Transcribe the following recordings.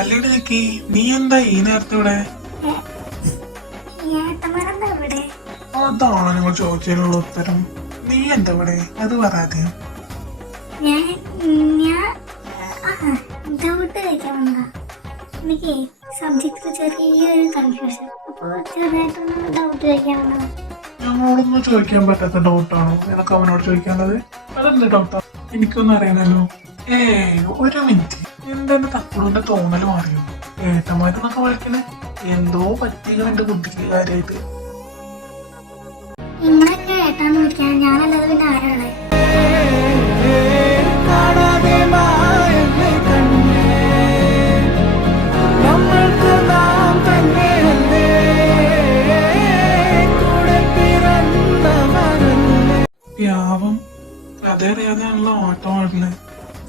അല്ലേടി നിക്കി, നീ എന്താ ഈ നേരത്തെ ഇവിടെ? ഏട്ടന്മാരെന്താ ഇവിടെ? അതാണോ നിങ്ങൾ ചോദിച്ചതിനുള്ള ഉത്തരം? നീ എന്താ ഇവിടെ അത് പറയാതെ? ഞാൻ ഞാൻ ഡൗട്ട് കഴിക്കാൻ വന്നതാ. എനിക്ക് സബ്ജക്റ്റിൽ ചെറിയൊരു കൺഫ്യൂഷൻ, അപ്പോൾ ചെറുതായിട്ടൊന്ന് ഡൗട്ട് കഴിക്കാൻ വന്നതാ. ഞങ്ങളോടൊന്നും ചോദിക്കാൻ പറ്റാത്ത ഡൗട്ടാണോ നിനക്ക് അവനോട് ചോദിക്കാനുള്ളത്? അതെന്ത് ഡൗട്ടാ? എനിക്കൊന്നും അറിയാനല്ലോ. ഒരു മിനിറ്റ്, എന്തെന്റെ തക്കുടിന്റെ തോന്നല് മാറിയോ? ഏട്ടന്മാരെന്നൊക്കെ വിളിക്കണേ എന്തോ പറ്റികളുണ്ട് ബുദ്ധിക്ക് കാര്യമായിട്ട്. നിങ്ങളെന്നെ ഏട്ടാന്ന് വിളിക്കാൻ ഞാനല്ലാതെ പിന്നെ ആരാളെ? യാവും അതറിയാതെയാണല്ലോ ഓട്ടം ഓടുന്നത്.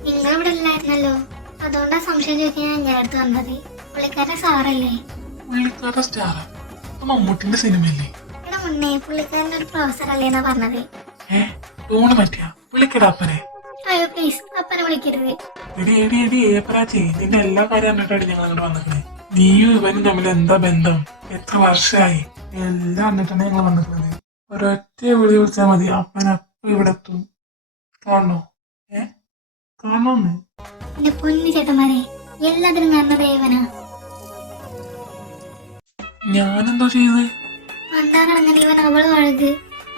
നിങ്ങളിവിടെ ഇല്ലായിരുന്നല്ലോ, അതുകൊണ്ടാ സംശയം ചോദിക്കാൻ ഞാൻ അടുത്ത് വന്നത്. പുള്ളിക്കാരൻ സാറല്ലേ? പുള്ളിക്കാരുടെ സ്റ്റാറാ? മമ്മൂട്ടിന്റെ സിനിമയല്ലേ? ഇവിടെ മുന്നേ പുള്ളിക്കാരൻ ഒരു പ്രൊഫസർ അല്ലേന്നാ പറഞ്ഞത്. ടൂണ് പറ്റിയാ വിളിക്കടാ അപ്പനെ. അയ്യോ പ്ലീസ്, അപ്പനെ വിളിക്കരുത്. എടി ഏപ്പരാച്ചേ, നിന്റെ എല്ലാ കാര്യം അറിഞ്ഞിട്ടാണ് ഞങ്ങൾ അങ്ങോട്ട് വന്നിരിക്കണേ. നീയും ഇവനും തമ്മിൽ എന്താ ബന്ധം? എത്ര വർഷമായി? എല്ലാം അറിഞ്ഞിട്ടാണ് ഞങ്ങൾ വന്നിരിക്കുന്നത്. ഒരൊറ്റ വിളി വിളിച്ചാൽ മതി, അപ്പനപ്പം ഇവിടെ എത്തും. കാണണോ? കാണണോന്ന്? എന്റെ പൊന്നു ചേട്ടന്മാരെ, എല്ലാത്തിനും കാരണം ദേവനാ. ഞാനെന്തോ ചെയ്ത്? പണ്ടാറങ്ങനെ ഇവൻ അവള് വഴുത്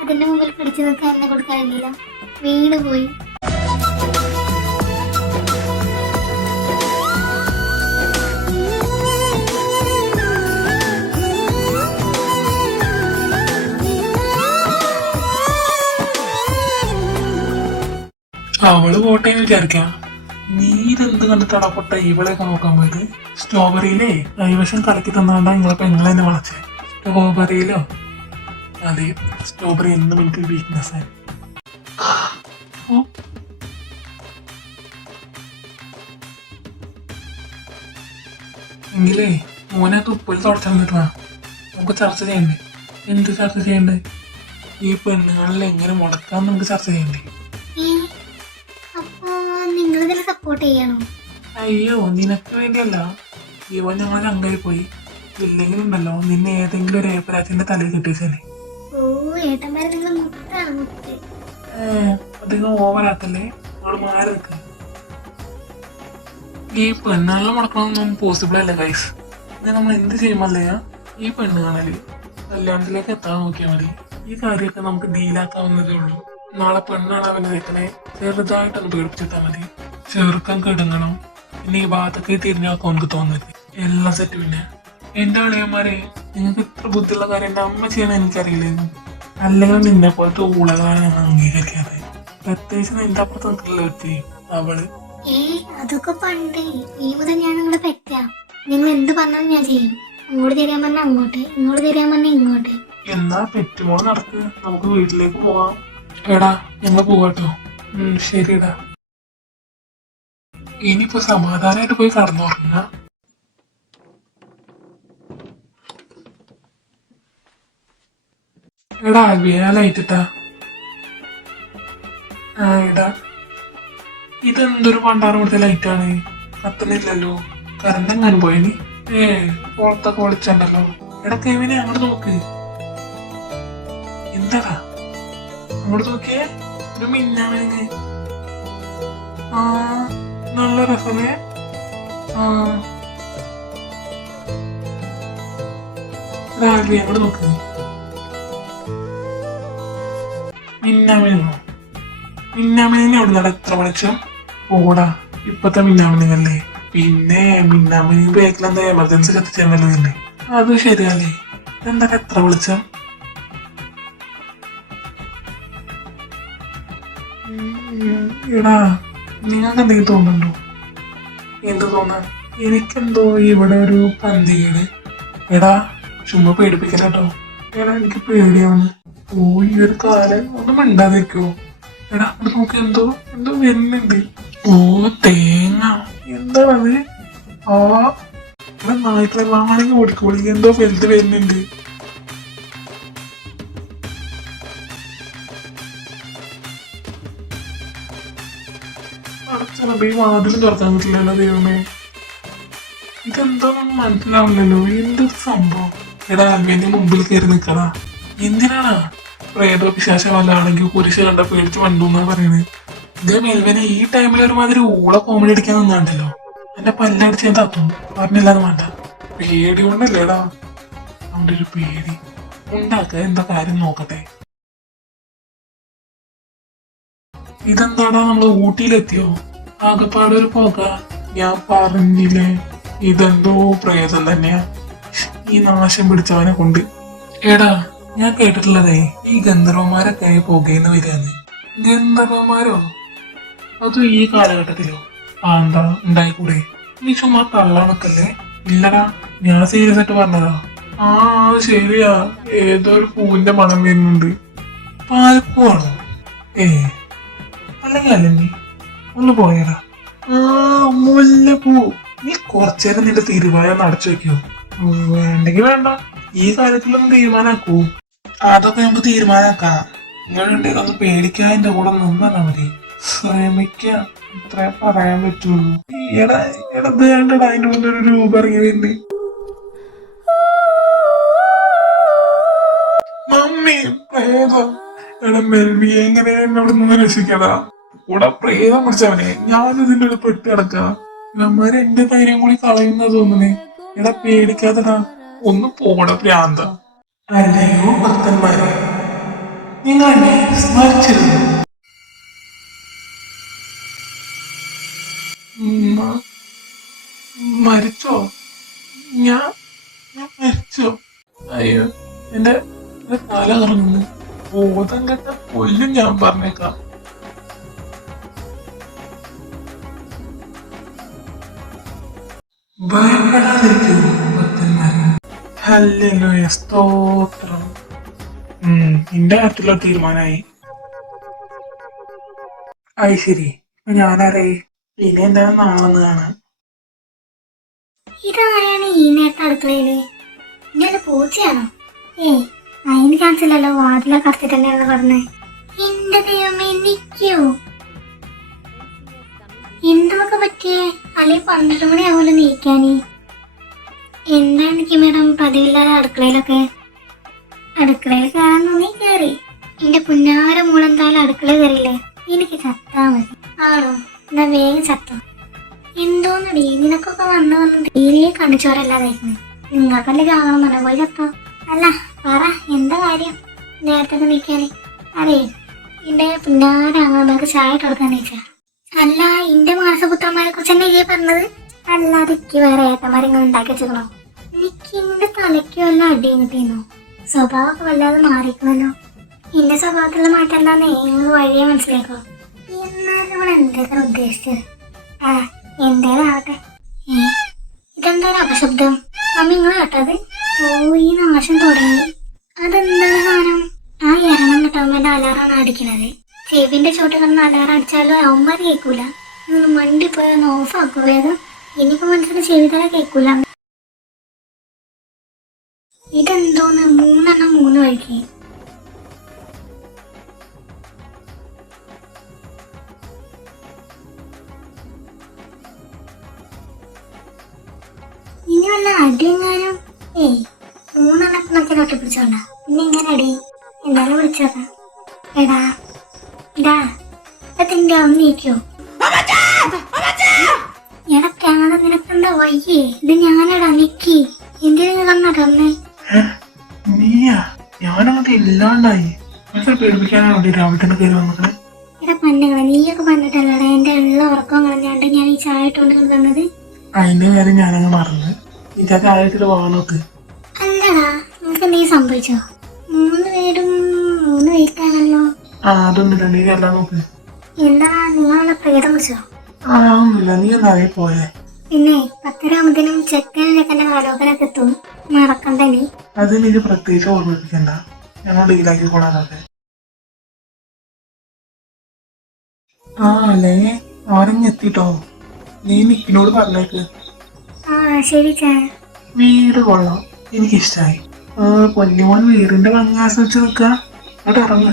അതിന്റെ മുമ്പിൽ പിടിച്ചു നിൽക്കാൻ എന്നെ കൊടുക്കാറില്ല, വീണ് പോയി. അവള് പോട്ടെ വിചാരിക്കാം. നീ ഇതെന്ത് കണ്ടിട്ടാണ് പൊട്ട ഇവളെയൊക്കെ നോക്കാൻ പോയത്? സ്ട്രോബെറിയിലേ കൈവശം കലക്കി തന്നാണ്ടാ നിങ്ങളെ പെങ്ങളെ തന്നെ വളച്ചേ. സ്ട്രോബെറിയിലോ? അതെ, സ്ട്രോബെറി എന്നും എനിക്ക് വീക്ക്നെസ് ആയി. എങ്കിലേ മോനെ തുപ്പിൽ തുടച്ചാൽ കിട്ടണ. നമുക്ക് ചർച്ച ചെയ്യണ്ടേ? എന്ത് ചർച്ച ചെയ്യണ്ടേ? ഈ പെണ്ണുങ്ങളിൽ എങ്ങനെ മുടക്കാൻ നമുക്ക് ചർച്ച ചെയ്യണ്ടേ? അപ്പോ നിങ്ങളിതിനെ സപ്പോർട്ട് ചെയ്യണോ? അയ്യോ, നിനക്ക് വേണ്ടിയല്ല. ഇവൻ ഞങ്ങൾ അങ്ങായി പോയി. ഇല്ലെങ്കിലുണ്ടല്ലോ നിന്നെ ഏതെങ്കിലും ഒരു ഏപ്പരാത്തിന്റെ തലയിൽ കിട്ടിച്ചല്ലേ. ഓ ഏട്ടന്മാരെ, നിങ്ങൾ മുട്ടാണ് മുട്ട്. അധികം ഓവറാക്കല്ലേ, അവള് മാറി നിൽക്ക. ഈ പെണ്ണുകളിൽ മുടക്കണമെന്നൊന്നും പോസിബിൾ അല്ല ഗൈസ്. ഇത് നമ്മൾ എന്ത് ചെയ്യുമല്ലയാ ഈ പെണ്ണ് കാണല് കല്യാണത്തിലേക്ക് എത്താൻ നോക്കിയാൽ മതി. ഈ കാര്യമൊക്കെ നമുക്ക് ഡീലാക്കാവുന്നതേ ഉള്ളൂ. നാളെ പെണ്ണാണ് അവനെ നിൽക്കണേ, ചെറുതായിട്ടൊന്ന് പേടിപ്പിച്ചിട്ടാൽ മതി. ചെറുക്കം കിടങ്ങണം, പിന്നെ ഈ ഭാഗത്തൊക്കെ തിരിഞ്ഞു നോക്കാൻ എനിക്ക് തോന്നരുത്. എല്ലാം സെറ്റ്. പിന്നെ എന്റെ അളിയന്മാരെ, നിങ്ങൾക്ക് ഇത്ര ബുദ്ധിയുള്ള കാര്യം എന്റെ അമ്മ ചെയ്യാൻ എനിക്കറിയില്ലായിരുന്നു. അല്ലെങ്കിൽ നിന്നെ പോലത്തെ ഊളകളാണ് ഞങ്ങൾ അംഗീകരിക്കാതെ. പ്രത്യേകിച്ച് നിന്റെ അപ്പുറത്ത് നിൽക്കില്ല വ്യക്തി അവള്. അതൊക്കെ പണ്ട്. ഈ മുതൽ ഞാൻ നിങ്ങളെ പെറ്റാ. നിങ്ങൾ എന്ത് പറഞ്ഞാലും ഞാൻ ചെയ്യും. അങ്ങോട്ട് തരാൻ പറഞ്ഞാൽ അങ്ങോട്ട്, ഇങ്ങോട്ട് തരാൻ പറഞ്ഞാൽ ഇങ്ങോട്ട്. എന്നാ പെറ്റുമോൾ നടക്ക്, നമുക്ക് വീട്ടിലേക്ക് പോവാം. എടാ ഞങ്ങൾ പോവാട്ടോ. ശരിടാ. ഇനിയിപ്പോ സമാധാനമായിട്ട് പോയി കടന്നുറങ്ങ. എടാ വേലായിട്ടാ. എടാ ഇതെന്തൊരു പണ്ടാറ് കൊടുത്ത ലൈറ്റാണ്, കത്തുന്നില്ലല്ലോ. കറണ്ട് എങ്ങാനും പോയിനി? പുറത്തൊക്കെ വിളിച്ചണ്ടല്ലോ. എടാ കെവിനെ അങ്ങോട്ട് നോക്ക്. എന്താടാ അങ്ങോട്ട് നോക്കിയേ, ഒരു മിന്നാമേങ്ങ. നല്ല രസമേ. രാവിലെ അങ്ങോട്ട് നോക്ക്. മിന്നാമേങ്ങോ? മിന്നാമേനെ അവിടെ നട എത്ര വിളിച്ചോ? ഓടാ, ഇപ്പത്തെ മിന്നാമണിങ്ങല്ലേ. പിന്നെ മിന്നാമണി ബേക്കിലെന്താ എമർജൻസി കത്തിച്ചല്ലേ? അത് ശരിയല്ലേ. എന്താ എത്ര വിളിച്ചോ? എടാ നിങ്ങൾക്ക് എന്തെങ്കിലും തോന്നുന്നുണ്ടോ? എന്ത് തോന്നാൻ? എനിക്കെന്തോ ഇവിടെ ഒരു പന്തികേട്. എടാ ചുമ്മാ പേടിപ്പിക്കലോ. എടാ എനിക്ക് പേടിയാവുന്നു. ഈ ഒരു കാലം ഒന്നും മിണ്ടാതിരിക്കുവോ? എടാ അവിടെ നോക്ക്, എന്തോ വരുന്നുണ്ട്. തേങ്ങ എന്താണത്? ഇവിടെ നായ്ക്കളെ വാണെങ്കിൽ ഓടിക്കോളി, എന്തോ വലുത് വരുന്നുണ്ട്. അടച്ചറബി വാതിലും തുറക്കാൻ പറ്റില്ലല്ലോ ദൈവമേ. ഇതെന്താണെന്ന് മനസ്സിലാവില്ലല്ലോ. എന്തൊരു സംഭവം. എടാ അൽവേന്റെ മുമ്പിൽ കയറി നിൽക്കടാ. എന്തിനാടാ പ്രേതോ പിശാശ വല്ല ആണെങ്കിൽ കുരിശ് കണ്ട പേടിച്ച് വണ്ടൂന്നാ പറയുന്നത്. ഇതേ മെൽവനെ ഈ ടൈമിൽ ഒരുമാതിരി ഊള കോമഡി അടിക്കാൻ നിന്നാണ്ടല്ലോ. എന്റെ പല്ലടിച്ച് ഞാൻ തത്തും. പറഞ്ഞില്ലാന്ന് വേണ്ട. പേടി കൊണ്ടല്ലേടാ അവന്റെ ഒരു പേടി. ഉണ്ടാക്ക എന്താ കാര്യം നോക്കട്ടെ. ഇതെന്താടാ നമ്മള് ഊട്ടിയിലെത്തിയോ? ആകെപ്പാടെ ഒരു പോക. ഞാൻ പറഞ്ഞില്ലേ ഇതെന്തോ പ്രേതം തന്നെയാ. ഈ നാശം പിടിച്ചവനെ കൊണ്ട്. എടാ ഞാൻ കേട്ടിട്ടുള്ളതേ ഈ ഗന്ധർവന്മാരൊക്കെ പുകയെന്ന് വരികയെന്ന്. ഗന്ധർവന്മാരോ? അതും ഈ കാലഘട്ടത്തിലോ? ആ എന്താ ഉണ്ടായിക്കൂടെ? നീ ചുമ്മാ തള്ളാണൊക്കല്ലേ? ഇല്ലടാ ഞാൻ സീരിയസ് ആയിട്ട് പറഞ്ഞതാ. ആ ശരിയാ, ഏതോ ഒരു പൂവിന്റെ മണം വരുന്നുണ്ട്. പാൽപ്പൂവാണോ? അല്ലെങ്കിൽ ഒന്ന് പോയടാ. ആ മുല്ലപ്പൂ. നീ കുറച്ചേരം നിന്റെ തിരുവായ നടച്ചു വെക്കോ? വേണ്ടെങ്കി വേണ്ട. ഈ കാര്യത്തിലൊന്നും തീരുമാനാക്കൂ. അതൊക്കെ നമുക്ക് തീരുമാനാക്കാം. നിങ്ങളുണ്ടെങ്കിൽ ഒന്ന് പേടിക്കാൻ എന്റെ കൂടെ നിന്നാ മതി. ശ്രമിക്കാം, ഇത്രേ പറയാൻ പറ്റുള്ളൂ. എടാ എടത് വേണ്ടടാ, അതിന്റെ മുന്നിൽ ഒരു രൂപ ഇറങ്ങി വരുന്നുണ്ട്. മമ്മി പ്രേതം. എടാ മെൽവി എങ്ങനെ എന്നോട് നിന്ന് രക്ഷിക്കടാ. കൂടെ പ്രേതം പിടിച്ചവനെ ഞാനിതിന്റെ ഉള്ളിൽ പെട്ട് കിടക്കാം. നമ്മര് എന്റെ ധൈര്യം കൂടി കളയുന്ന തോന്നുന്നേ. എടാ പേടിക്കാതെടാ, ഒന്ന് പോടാ പ്രാന്ത. അല്ലയോ ഭക്തന്മാരെ, നിങ്ങൾ എന്നെ സ്മരിച്ചിരുന്നു. മരിച്ചോ? ഞാൻ മരിച്ചോ? അയ്യോ എന്റെ തല കറങ്ങുന്നു. ബോധം കെട്ട കൊല്ലും ഞാൻ പറഞ്ഞേക്കാം. ഭയപ്പെടാതിരിക്കൂ ഭക്തന്മാരെ. ഹല്ലേലൂയ, സ്തോത്രം. നിന്റെ കാര്യത്തിലുള്ള തീരുമാനമായി. അത് ശരി, ഞാനറിയ ഇനി എന്താണ് നാളെന്ന് കാണാൻ. ഇതാരാണ് ഈ നേരത്തെ അടുക്കളയില്? ഇങ്ങനെ പൂച്ചയാണോ? അതിന് ചാൻസ് ഇല്ലല്ലോ. വാതിലൊക്കെ അടച്ചിട്ട് തന്നെയാണ് പറഞ്ഞേ. എന്റെ ദൈവമേ, നിക്കോ എന്തൊക്കെ പറ്റിയേ? അല്ലെങ്കിൽ 12 മണിയാവുമല്ലോ നീക്കാന്. എന്താണ് എനിക്ക് മേഡം പതിവില്ലാതെ അടുക്കളയിലൊക്കെ? അടുക്കളയിൽ കയറാൻ തോന്നി കയറി. എന്റെ പുന്നാര മൂളെന്തായാലും അടുക്കള കയറിയില്ലേ? എനിക്ക് ചത്താ മതി. ആണോ? എന്നാ വേഗം ചത്തോ. എന്തോന്നടി നിനക്കൊക്കെ വന്ന് തീരെ കണിച്ചോരല്ലാതായിരുന്നു. നിങ്ങൾക്കല്ലേ കാണണം പറഞ്ഞ പോയി ചത്തോ. അല്ല പറ, എന്താ കാര്യം നേരത്തെ നീക്കാന്? അതെ എന്റെ പുന്നാര അങ്ങോട്ട് ചായ കൊടുക്കാൻ നീച്ചാ. അല്ല എന്റെ മാനസപുത്രന്മാരെ കുറിച്ച് തന്നെ ഇല്ലേ പറഞ്ഞത്? അല്ലാതെ എനിക്ക് വേറെ ഏട്ടന്മാരിങ്ങനെ ഉണ്ടാക്കി വെച്ചിക്കണോ? എനിക്ക് എന്റെ തലയ്ക്ക് വല്ല അടിയും കിട്ടിയെന്നോ? സ്വഭാവമൊക്കെ വല്ലാതെ മാറിക്കണല്ലോ. എന്റെ സ്വഭാവത്തിലുള്ള മാറ്റം എന്താന്നേ നിങ്ങൾ വഴിയെ മനസ്സിലാക്കോ? എന്നാലും ഇവിടെ എന്തൊക്കെ ഉദ്ദേശിച്ചത്? ആ എന്തേലാവട്ടെ. ഇതെന്താ അപശബ്ദം? അമ്മ നിങ്ങൾ കേട്ടത്? ഓ ഈ നാശം തുടങ്ങി. അതെന്താണ് സാധനം? ആ ഇറങ്ങാൻ കിട്ടാവുമ്പോ അലാറാണ് അടിക്കണത്. ചെവിന്റെ ചോട്ട് കിടന്ന് അലാറം അടിച്ചാലും അവന്മാർ കേൾക്കൂല. മണ്ടി പോയി ഒന്ന് ഓഫ് ആക്കൂ വേഗം. എനിക്ക് മനസ്സിൽ ചെവി തല കേൾക്കൂല. ഇതെന്തോന്ന് 3 എണ്ണം 3 വഴിക്ക്? ഇനി വല്ല അടിയെങ്ങാനും? 3 എണ്ണത്തിനൊക്കെ ഒട്ടിപ്പിടിച്ചോണ്ട. പിന്നെ ഇങ്ങനെ അടി എന്തായാലും വിളിച്ചോക്കാം. എടാ ഇതാ അതിന്റെ അമ്മയ്ക്കോ? എടക്കാണ് നിനക്കെന്താ വയ്യേ? ഇത് ഞാനടാ നിക്കി. എന്തിനു കണ്ണടമ്മേ? നീയാ? ഞാനങ്ങോട്ട് ഇല്ലാണ്ടായി. പേടിപ്പിക്കാനാണ് വേണ്ടി രാവിലെ തന്നെ കയറി വന്നത്. എടാ പന്നകളെ, നീയൊക്കെ പറഞ്ഞിട്ടല്ലടാ എന്റെ ഉള്ള ഉറക്കം കളഞ്ഞാണ്ട് ഞാൻ ഈ ചായ ഇട്ടുകൊണ്ട് തന്നത്. അതിന്റെ കാര്യം ഞാനങ്ങ് മറന്ന്. ഇതാ ചായത്തിൽ വാങ്ങോക്ക്. അല്ലടാ നിനക്ക് എന്തെങ്കിലും സംഭവിച്ചോ? 3 പേരും 3 വെയിറ്റാണല്ലോ. അതൊന്നുമില്ല, നീ എല്ലാം നോക്ക്. എന്താ നിങ്ങളെ പ്രേതം വിളിച്ചോ? ഒന്നുമില്ല, നീ ഒന്നായി പോയേ. പിന്നെ 10 ആകുമ്പത്തേനും ചെക്കൻ്റെ കാലോപനൊക്കെ എത്തും. മറക്കണ്ട നീ. അത് നീ പ്രത്യേകിച്ച് ഓർമ്മിപ്പിക്കണ്ട, ഞങ്ങൾ ഡീലാക്കി കൊള്ളാതെ. അല്ലേ അവരെങ്ങെത്തിട്ടോ. നീ നിക്കിനോട് പറഞ്ഞേക്ക്. ശരി ചാ. വീട് കൊള്ളാം, എനിക്കിഷ്ടായി. പൊന്നുമോൻ വീടിന്റെ ഭംഗി ആസ്വദിച്ച് നിൽക്ക. അങ്ങോട്ട് ഇറങ്ങ.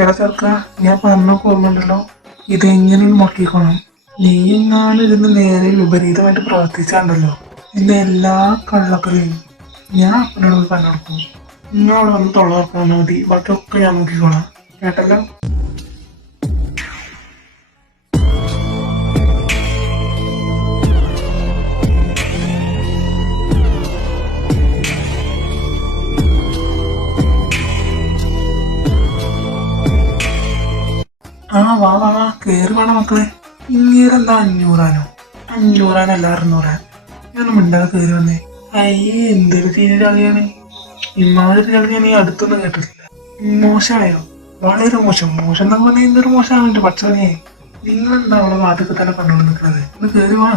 എടാ ചെറുക്ക, ഞാൻ പറഞ്ഞൊക്കെ ഓർമ്മയുണ്ടല്ലോ, ഇതെങ്ങനെയൊന്ന് മുടക്കിക്കോണം. നീ എങ്ങാനും ഇരുന്ന് നേരെ വിപരീതമായിട്ട് പ്രവർത്തിച്ചാണ്ടല്ലോ, എന്റെ എല്ലാ കള്ളക്കളിയും ഞാൻ അപ്പനോട് പറഞ്ഞു കൊടുക്കും. നിങ്ങളവിടെ വന്ന് തൊള്ളാക്കാൻ മതി, ബാക്കിയൊക്കെ ഞാൻ നോക്കിക്കോളാം. കേട്ടല്ലോ? ആ വാ വാ വാ, കേറി വേണം മക്കളെ. ഇങ്ങേരെന്താ 500 500 600? ഞാൻ മിണ്ടാതെ കേറി വന്നേ. അയ്യേ, എന്തൊരു ചീരളിയാണ്. ഇമ്മാതിരി ചളി ഞാൻ ഈ അടുത്തൊന്നും കേട്ടിട്ടില്ല. മോശമായോ? വളരെ മോശം. മോശം എന്നൊക്കെ പറഞ്ഞാൽ എന്തൊരു മോശമാണ് പച്ചനെ. നിങ്ങളെന്താ അവളെ വാതൊക്കെ തന്നെ കണ്ടോണ്ട് നിൽക്കുന്നത്? ഒന്ന് കേറി വാ.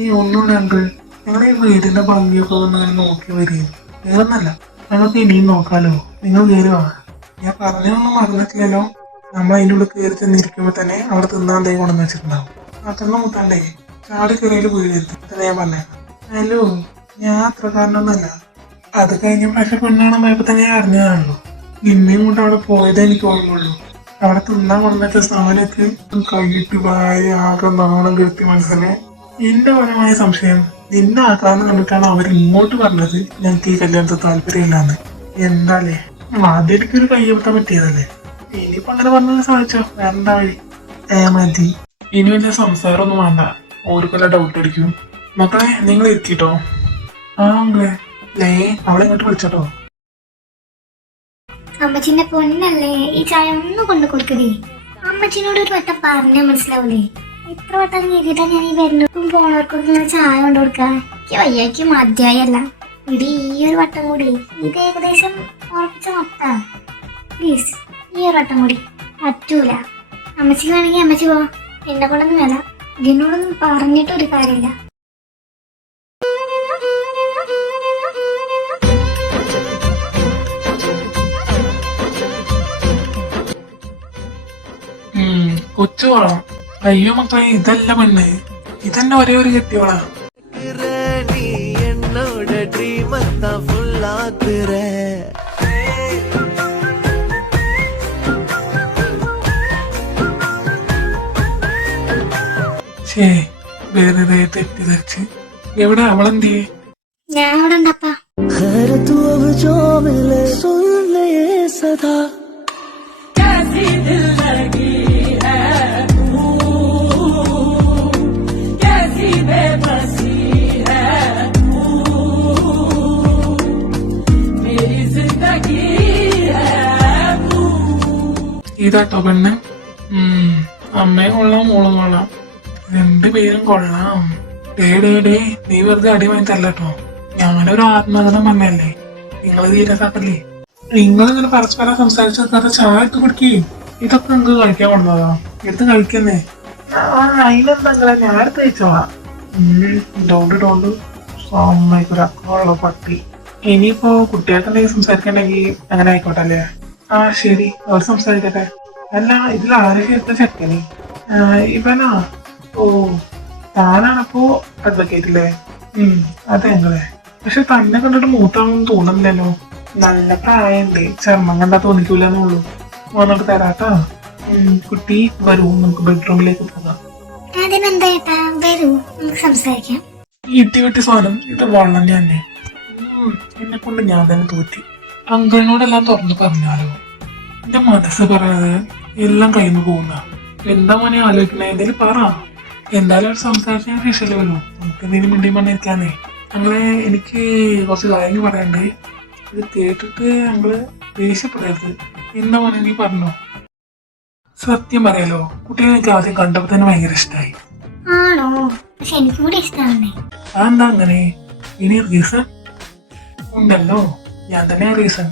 ഈ ഒന്നും രണ്ട് ഞങ്ങളെ ഈ വീടിന്റെ ഭംഗിയൊക്കെ ഒന്ന് അങ്ങനെ നോക്കി വരികയും വേറൊന്നല്ല, ഞങ്ങൾക്ക് ഇനിയും നോക്കാലോ. നിങ്ങൾ കേറി വാ. ഞാൻ പറഞ്ഞതൊന്നും മറന്നിട്ടില്ലല്ലോ. നമ്മൾ അതിൻ്റെ ഉള്ളിൽ കയറി ചെന്നിരിക്കുമ്പോ തന്നെ അവിടെ തിന്നാൻ തേ കൊണ്ടെന്ന് വെച്ചിട്ടുണ്ടാവും. അതൊന്നും മുത്താണ്ടേ ചാടി കയറിയിൽ വീഴരുത്. അത്ര ഞാൻ പറഞ്ഞേക്കാം. ഹലോ, ഞാൻ അത്രക്കാരനൊന്നല്ല. അത് കഴിഞ്ഞ പക്ഷെ പെണ്ണാണ് പോയപ്പോ തന്നെ ഞാൻ അറിഞ്ഞതാണല്ലോ. നിന്നെയും കൊണ്ട് അവിടെ പോയതേ എനിക്ക് ഓർമ്മയുള്ളൂ. അവിടെ തിന്നാൻ കൊണ്ടുവച്ച സാധനമൊക്കെ കൈയിട്ട് വായ ആകെ നാണം കെടുത്തി മനസ്സിനെ. എന്റെ പരമായ സംശയം, നിന്നെ ആക്കാന്ന് കണ്ടിട്ടാണ് അവർ ഇങ്ങോട്ട് പറഞ്ഞത് ഞങ്ങൾക്ക് ഈ കല്യാണത്തിൽ താല്പര്യമില്ലാന്ന്. എന്താലേ, ആദ്യം എനിക്കൊരു കയ്യെടുത്താൻ പറ്റിയതല്ലേ. ഇനിയിപ്പോ അങ്ങനെ പറഞ്ഞത് സാധിച്ചോ? വേറെന്താ വഴി? മതി. ഇനി വലിയ സംസാരമൊന്നും വേണ്ട, ഓർക്കെല്ലാം ഡൗട്ട് അടിക്കും. മക്കളെ, നിങ്ങൾ എത്തിട്ടോ? ആ അങ്ങളെ, അവളെ ഇങ്ങോട്ട് വിളിച്ചോ. അമ്മച്ചിന്റെ പൊന്നല്ലേ, ഈ ചായ ഒന്നും കൊണ്ടു കൊടുക്കതേ. അമ്മച്ചിനോട് ഒരു വട്ടം പറഞ്ഞാൽ മനസ്സിലാവൂലേ? എത്ര വട്ടം കേട്ടിട്ടാ ഞാൻ ഈ വരുന്നവർക്കും പോണവർക്കും ഇങ്ങനെ ചായ കൊണ്ടു കൊടുക്ക. എനിക്ക് വയ്യാക്ക് മധ്യായല്ല. ഇടി ഈ ഒരു വട്ടം കൂടി, ഇത് ഏകദേശം ഉറപ്പിച്ച മൊത്താ. പ്ലീസ്, ഈ ഒരു വട്ടം കൂടി പറ്റൂല. അമ്മച്ചിക്ക് വേണമെങ്കിൽ അമ്മച്ചി പോ, എന്നെ കൊണ്ടൊന്നും വേല. ഇതിനോടൊന്നും പറഞ്ഞിട്ടൊരു കാര്യമില്ല. കൊച്ചു വേണം. അയ്യോ മക്കളെ, ഇതല്ല പെണ്ണ്, ഇതന്നെ ഒരേ ഒരു കെട്ടിയോളാ. ശേ, വെറുതെ തെറ്റിദ്ധരിച്ച്. എവിടെ അവളെന്തേ? ഞാൻ അവിടെ ഉണ്ടപ്പാ. ഇതാട്ടോ പെണ്ണ്. അമ്മയെ കൊള്ളാം, മോളും കൊള്ളാം, രണ്ടുപേരും കൊള്ളാം. ഡേ നീ വെറുതെ അടി വാങ്ങി തരല്ലോ. ഞാനൊരു ആത്മകഥം പറഞ്ഞല്ലേ, നിങ്ങൾ തീരസാക്കല്ലേ. നിങ്ങളിങ്ങനെ പരസ്പരം സംസാരിച്ച് നിൽക്കാതെ ചായ എടുത്ത് കുടിക്കുകയും ഇതൊക്കെ നിങ്ങൾക്ക് കഴിക്കാൻ കൊണ്ടതാ. എടുത്ത് കഴിക്കുന്നേ. അതിനെന്താ, ഞാൻ എടുത്ത് കഴിച്ചോളാം. ഡോണ്ട് സമ്മതിക്കൂല പട്ടി. ഇനിയിപ്പോ കുട്ടികൾക്കെന്തെങ്കിലും സംസാരിക്കണ്ടെങ്കിൽ അങ്ങനെ ആയിക്കോട്ടെ അല്ലേ? ആ ശരി, അവർ സംസാരിക്കട്ടെ. അല്ല, ഇതിൽ ആരൊക്കെ എടുത്ത ചെക്കന്? ഇവനാ? ഓ, താനാണപ്പോ അഡ്വക്കേറ്റ് അല്ലേ? അതെങ്ങളെ. പക്ഷെ തന്നെ കണ്ടിട്ട് മൂത്താണെന്ന് തോന്നുന്നില്ലല്ലോ. നല്ല പ്രായമുണ്ട്, ചർമ്മം കണ്ടാ തോന്നിക്കൂലെന്നുള്ളൂ. വന്നിട്ട് തരാട്ടാ. കുട്ടി വരൂ, നമുക്ക് ബെഡ്റൂമിലേക്ക് പോകാം. ഇട്ടിവെട്ടി സാധനം, ഇത് വള്ളം തന്നെ. എന്നെ കൊണ്ട് ഞാൻ തന്നെ തോറ്റി. അങ്കിളിനോടെല്ലാം തുറന്നു പറഞ്ഞാലോ? എന്റെ മനസ്സ് പറയുന്നത് എല്ലാം കയ്യിൽ പോകുന്ന. എന്താ മോനെ ആലോചിക്കണേ? എന്തേലും പറ. എന്തായാലും സംസാരിച്ചാൽ ഫിഷല് വരും. നമുക്ക് എന്തെങ്കിലും മിണ്ടിയും പറഞ്ഞിരിക്കാന്നേ. ഞങ്ങളെ എനിക്ക് കുറച്ച് കാര്യങ്ങൾ പറയണ്ടേ. ഇത് കേട്ടിട്ട് ഞങ്ങള് ദേഷ്യപ്പെടരുത്. എന്താ മോനെ നീ പറഞ്ഞോ? സത്യം പറയാലോ, കുട്ടിയെ എനിക്ക് ആദ്യം കണ്ടപ്പോ തന്നെ ഭയങ്കര ഇഷ്ടമായി. ആണോ? പക്ഷെ എനിക്ക് കൂടി ഇഷ്ടമാണ്. അതെന്താ അങ്ങനെ? ഇനി റീസൺ ഉണ്ടല്ലോ, ഞാൻ തന്നെ റീസൺ.